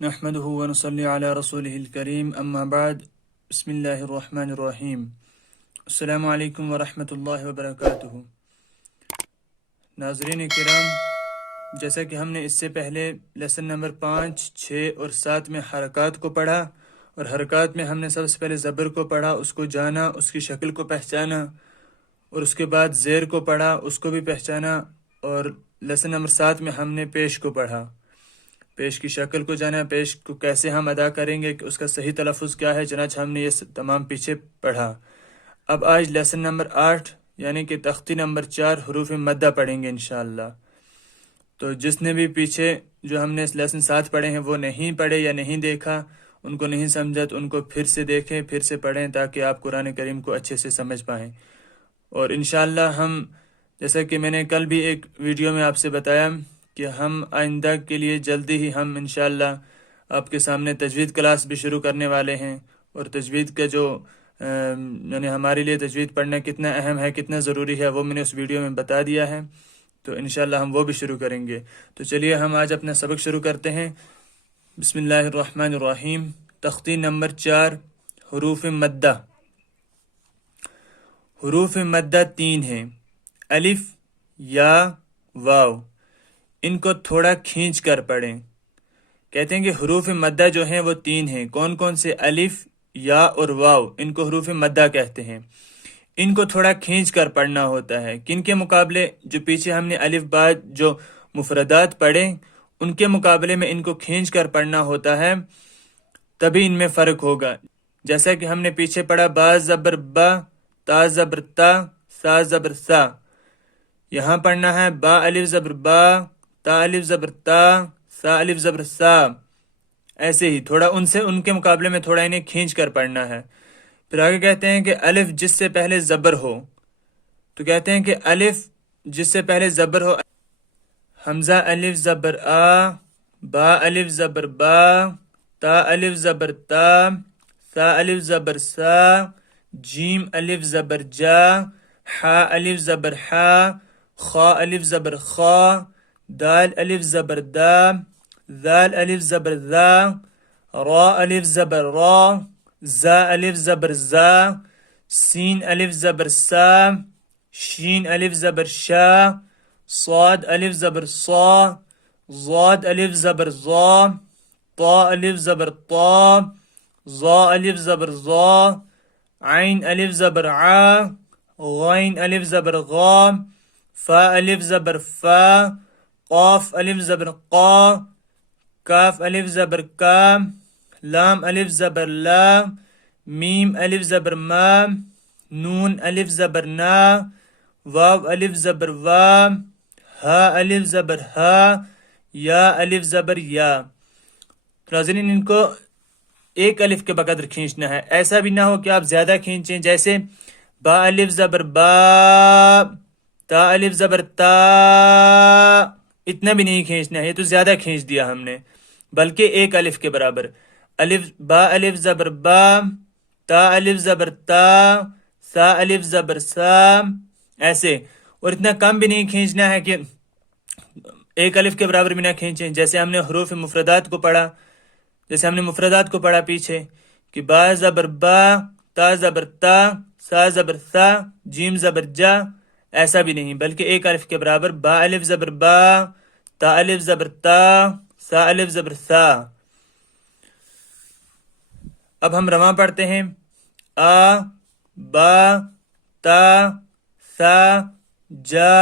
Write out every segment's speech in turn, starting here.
نحمده ونصلي على رسوله الكريم اما بعد بسم اللہ الرحمن الرحیم السلام علیکم ورحمۃ اللہ وبرکاتہ۔ ناظرین کرام، جیسا کہ ہم نے اس سے پہلے لیسن نمبر 5، 6 اور 7 میں حرکات کو پڑھا، اور حرکات میں ہم نے سب سے پہلے زبر کو پڑھا، اس کو جانا، اس کی شکل کو پہچانا، اور اس کے بعد زیر کو پڑھا، اس کو بھی پہچانا، اور لیسن نمبر 7 میں ہم نے پیش کو پڑھا، پیش کی شکل کو جانا، پیش کو کیسے ہم ادا کریں گے، کہ اس کا صحیح تلفظ کیا ہے، چنانچہ ہم نے یہ تمام پیچھے پڑھا۔ اب آج لیسن نمبر 8 یعنی کہ تختی نمبر 4 حروف مدہ پڑھیں گے انشاءاللہ۔ تو جس نے بھی پیچھے جو ہم نے لیسن 7 پڑھے ہیں وہ نہیں پڑھے یا نہیں دیکھا، ان کو نہیں سمجھا، تو ان کو پھر سے دیکھیں، پھر سے پڑھیں، تاکہ آپ قرآن کریم کو اچھے سے سمجھ پائیں۔ اور انشاءاللہ ہم، جیسا کہ میں نے کل بھی ایک ویڈیو میں آپ سے بتایا کہ ہم آئندہ کے لیے جلدی ہی ہم انشاءاللہ آپ کے سامنے تجوید کلاس بھی شروع کرنے والے ہیں، اور تجوید کا جو یعنی ہمارے لیے تجوید پڑھنا کتنا اہم ہے، کتنا ضروری ہے، وہ میں نے اس ویڈیو میں بتا دیا ہے، تو انشاءاللہ ہم وہ بھی شروع کریں گے۔ تو چلیے ہم آج اپنا سبق شروع کرتے ہیں۔ بسم اللہ الرحمن الرحیم۔ تختی نمبر 4 حروف مدہ۔ حروف مدہ 3 ہیں: الف، یا، واو۔ ان کو تھوڑا کھینچ کر پڑھیں۔ کہتے ہیں کہ حروف مدہ جو ہیں وہ 3 ہیں۔ کون کون سے؟ الف، یا اور واو، ان کو حروف مدہ کہتے ہیں۔ ان کو تھوڑا کھینچ کر پڑھنا ہوتا ہے۔ کن کے مقابلے؟ جو پیچھے ہم نے الف با جو مفردات پڑھے، ان کے مقابلے میں ان کو کھینچ کر پڑھنا ہوتا ہے، تبھی ان میں فرق ہوگا۔ جیسا کہ ہم نے پیچھے پڑھا با زبر با، تا زبر تا، سا زبر سا۔ یہاں پڑھنا ہے با الف زبر با، تا الف زبر تا، سا الف زبر سا۔ ایسے ہی تھوڑا ان کے مقابلے میں تھوڑا انہیں کھینچ کر پڑھنا ہے۔ پھر آگے کہتے ہیں کہ الف جس سے پہلے زبر ہو، تو کہتے ہیں کہ الف جس سے پہلے زبر ہو، حمزہ الف زبر آ، با الف زبر با، تا الف زبر تا، سا الف زبر سا، جیم الف زبر جا، حا الف زبر حا، خا الف زبر خا، دال الف زبر دا، ذال الف زبر ذا، را الف زبر را، زا الف زبر زا، سین الف زبر سا، شین الف زبر شا، صاد الف زبر صا، ضاد الف زبر ضا، طا الف زبر طا، ظا الف زبر ظا، عین الف زبر عا، غین الف زبر غا، فا الف زبر فا، قاف الف زبر قا، کاف الف زبر کا، لام الف زبر لا، میم الف زبر ما، نون الف زبر نا، واو الف زبر وا، ہا الف زبر ہا، یا الف زبر یا۔ ناظرین ان کو ایک الف کے بقدر کھینچنا ہے، ایسا بھی نہ ہو کہ آپ زیادہ کھینچیں، جیسے با الف زبر با، تا الف زبر تا، اتنا بھی نہیں کھینچنا ہے، یہ تو زیادہ کھینچ دیا ہم نے، بلکہ ایک الف کے برابر۔ الف با الف زبر با، تا الف زبر تا، سا الف زبر سا، ایسے۔ اور اتنا کم بھی نہیں کھینچنا ہے کہ ایک الف کے برابر بھی نہ کھینچیں، جیسے ہم نے حروف مفردات کو پڑھا، پیچھے کہ با زبر با، تا زبر تا، سا زبر سا، جیم زبر جا، ایسا بھی نہیں، بلکہ ایک الف کے برابر با الف زبر با، تا الف زبر تا، سا الف زبر سا۔ اب ہم رواں پڑھتے ہیں: آ، با، تا، سا، جا،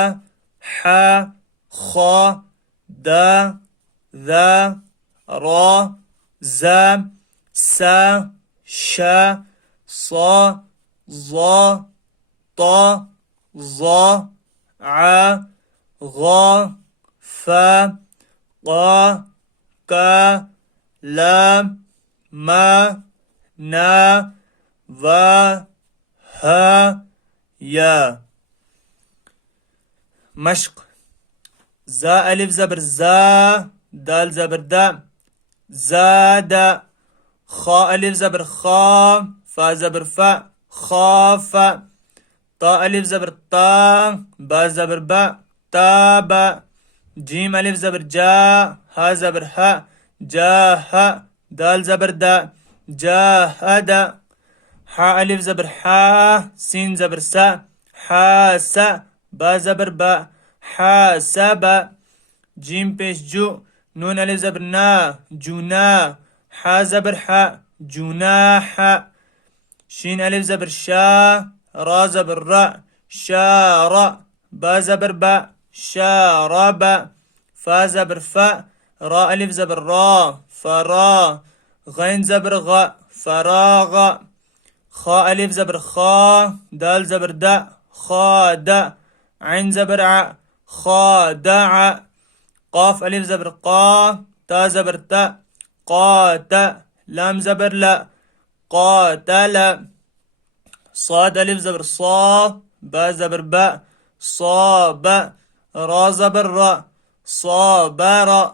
حا، خا، دا، ذا، را، زا، سا، شا، صا، ظا، طا، ظا، عا، غا، فا، قا، کا، لام، ما، نا، وا، ہا، یا۔ مشق: زا الف زبر زا، دال زبر دا، زاد، خا الف زبر خا، فا زبر فا، خاف، طا الف زبر طا، با زبر با، تاب، جیم الف زبر جا، ہا زبر ہا، جاہ دال زبر دا جاہد حا الف زبر حا سین زبر سا حاس با زبر با حاسب جیم پیش جو نون الف زبر نا جونا حا زبر حا جناح شین الف زبر شا را زبر را شار با زبر با شارب فا زبر فا را الف زبر را فرا غین زبر غا فراغ خا الف زبر خا دال زبر دا خاد عین زبر ع خادع قاف الف زبر قا تا زبر تا قات لام زبر لا قاتل صاد الف زبر صا با زبر با صاب را زبر را صابر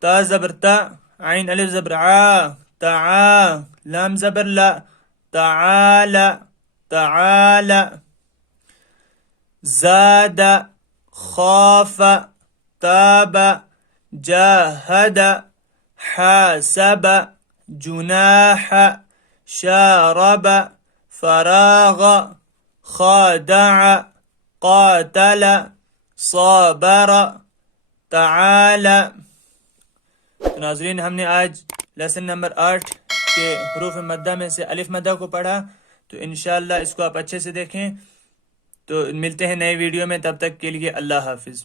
تا زبر تا عین الف زبر عا تعا لام زبر لا تعالى تعالى زاد خاف تاب جاهد حاسب جناح شارب فراغ خادع قاتل صابر تعالى. ناظرین ہم نے آج لیسن نمبر 8 کے حروف مدہ میں سے الف مدہ کو پڑھا، تو انشاءاللہ اس کو آپ اچھے سے دیکھیں. تو ملتے ہیں نئے ویڈیو میں، تب تک کے لیے اللہ حافظ.